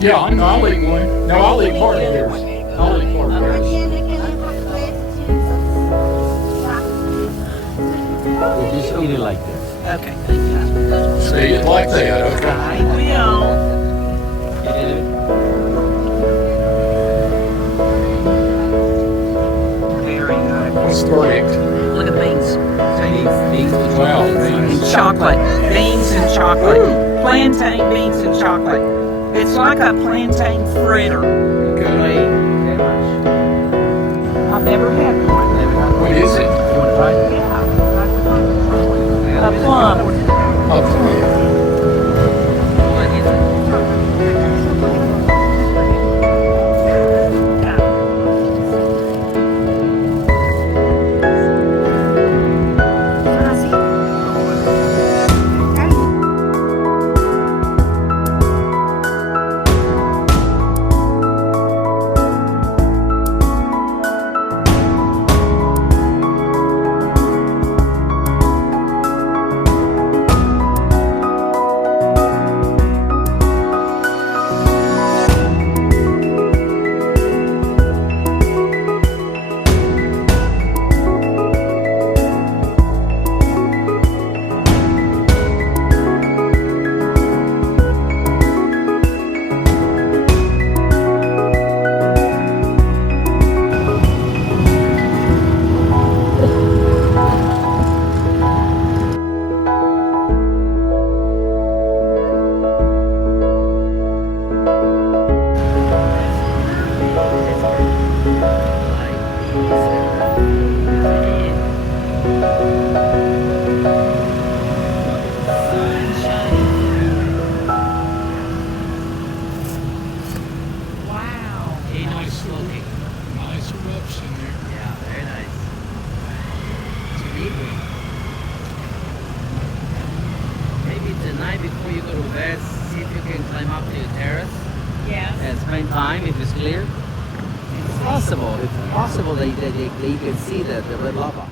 Yeah, I'll eat one. No, I'll eat part of yours. I'll eat part of yours. You just eat it like this. Okay, thank you. See it like that, okay. I will. Very good. What's correct? Look at beans. Beans with Wow, And beans. chocolate. Beans and chocolate. Plantain, beans, and chocolate. It's like a plantain fritter. Okay. I've never had one. What is it? You want to try it? Yeah. A plum. Oh, yeah. before you go to bed, see if you can climb up to the terrace Yes. and spend time if it's clear. It's possible. It's possible that you can see the red lava.